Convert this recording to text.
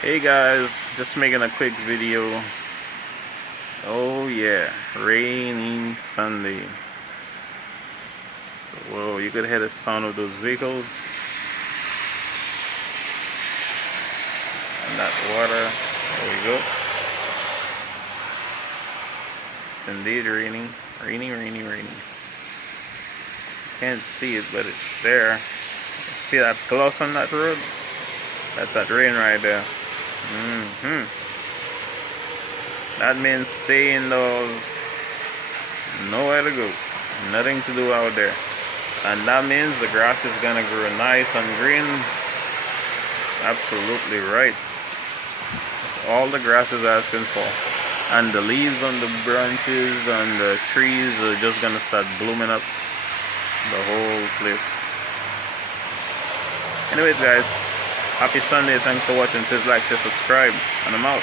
Hey guys, just making a quick video. Oh yeah, raining Sunday. So, whoa, you could hear the sound of those vehicles and that water. There we go. It's indeed raining. Raining. Can't see it, but it's there. See that gloss on that road? That's that rain right there. That means stay indoors. Nowhere to go. Nothing to do out there. And that means the grass is gonna grow nice and green. Absolutely right. That's all the grass is asking for. And the leaves on the branches and the trees are just gonna start blooming up the whole place. Anyways guys, happy Sunday. Thanks for watching. Please like, share, subscribe, and I'm out.